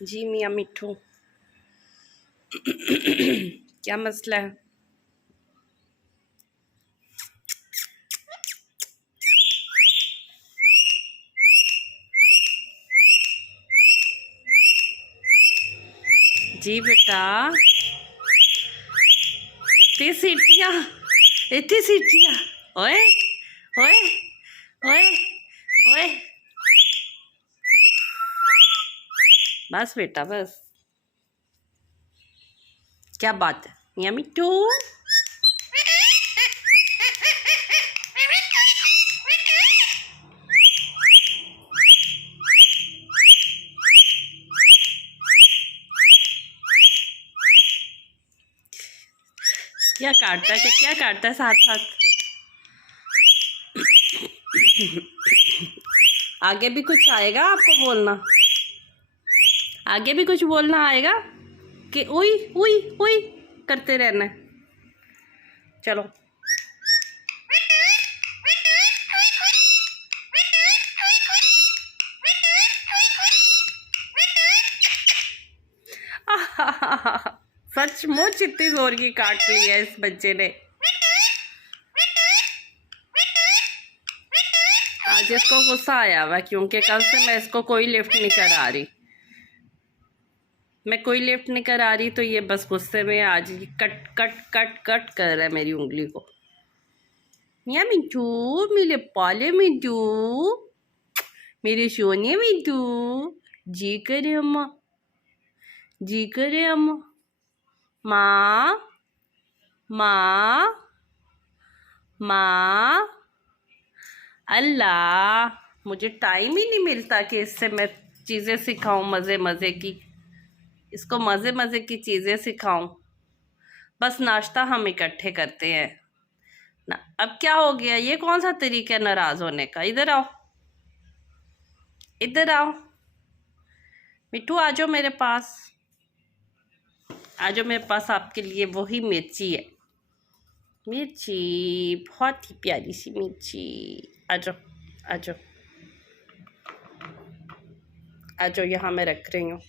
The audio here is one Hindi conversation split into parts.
जी मियाँ मिट्ठू क्या मसला है? जी बेटा, इतनी सीटियाँ, इतनी सीटियाँ। ओए ओए ओए ओए, बस बेटा बस। क्या बात है मियाँ मिट्ठू? क्या काटता है, क्या काटता है साथ साथ? आगे भी कुछ आएगा आपको बोलना? आगे भी कुछ बोलना आएगा कि उई उई उई करते रहना है? चलो। सचमुच इतनी जोर की काट ली है इस बच्चे ने। आज इसको गुस्सा आया हुआ क्योंकि कल से मैं इसको कोई लिफ्ट नहीं करा रही। मैं कोई लिफ्ट नहीं करा रही तो ये बस गुस्से में आज कट कट कट कट कर रहा है मेरी उंगली को। मियाँ मिट्ठू, मेरे पाले मिट्ठू, मेरे सोने मिट्ठू, जी करे अम्मा, जी करे अम्मा। माँ माँ माँ, अल्लाह मुझे टाइम ही नहीं मिलता कि इससे मैं चीज़ें सिखाऊं मज़े मज़े की। इसको मज़े मज़े की चीज़ें सिखाऊं। बस नाश्ता हम इकट्ठे करते हैं ना। अब क्या हो गया? ये कौन सा तरीका है नाराज़ होने का? इधर आओ, इधर आओ मिट्ठू, आ जाओ मेरे पास, आ जाओ मेरे पास। आपके लिए वही मिर्ची है, मिर्ची, बहुत ही प्यारी सी मिर्ची। आ जाओ, आ जाओ, आ जाओ, यहाँ मैं रख रही हूँ।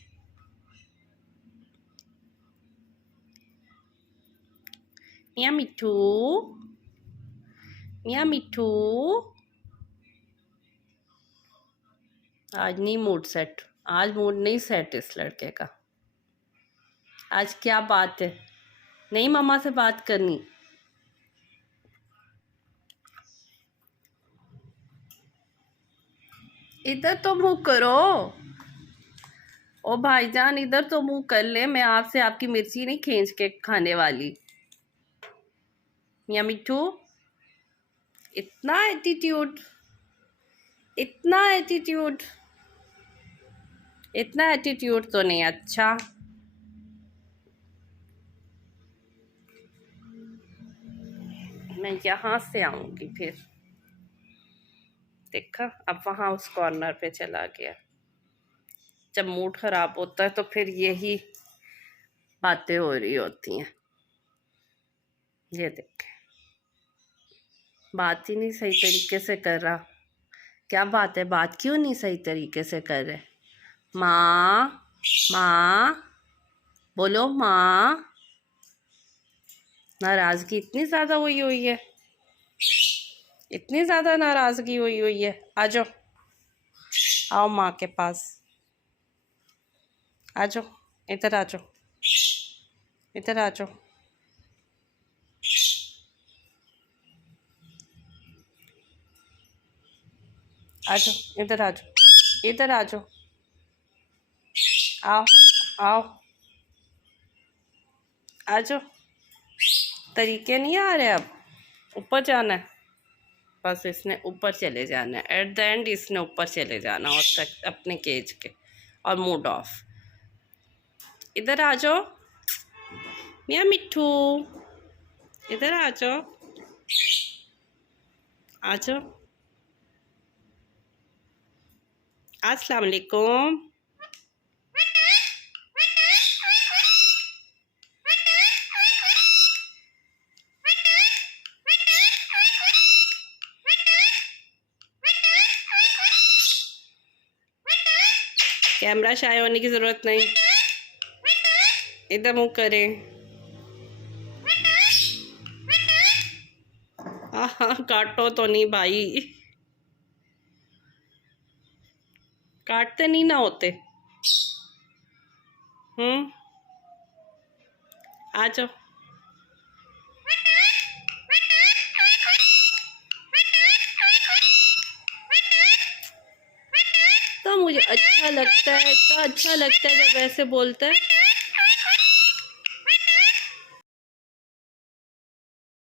मियाँ मिट्ठू, मियाँ मिट्ठू, आज नहीं मूड सेट, आज मूड नहीं सेट इस लड़के का। आज क्या बात है? नहीं मम्मा से बात करनी? इधर तो मुंह करो। ओ भाईजान, इधर तो मुंह कर ले। मैं आपसे आपकी मिर्ची नहीं खींच के खाने वाली। मियाँ मिट्ठू, इतना एटीट्यूड, इतना एटीट्यूड, इतना एटीट्यूड तो नहीं अच्छा। मैं यहाँ से आऊंगी फिर। देखा, अब वहां उस कॉर्नर पे चला गया। जब मूड खराब होता है तो फिर यही बातें हो रही होती हैं। ये देख, बात ही नहीं सही तरीके से कर रहा। क्या बात है, बात क्यों नहीं सही तरीके से कर रहे? माँ माँ, बोलो माँ। नाराजगी इतनी ज़्यादा हुई है, इतनी ज़्यादा नाराज़गी हुई है। आ जाओ, आओ माँ के पास, आ जाओ, इधर आ जाओ, इधर आ जाओ, आ जाओ, इधर आ जाओ, इधर आ जाओ, आओ आओ, आ जाओ। तरीके नहीं आ रहे अब। ऊपर जाना है, बस इसने ऊपर चले जाना है। एट द एंड इसने ऊपर चले जाना और तक अपने केज के, और मूड ऑफ। इधर आ जाओ मियाँ मिट्ठू, इधर आ जाओ, आ जाओ। अस्सलाम वालेकुम। कैमरा शाय होने की जरूरत नहीं, इधर मुंह करें। हाँ, काटो तो नहीं भाई, काटते नहीं ना होते। आ जाओ। तो मुझे अच्छा लगता है, इतना अच्छा लगता है जब ऐसे बोलता है।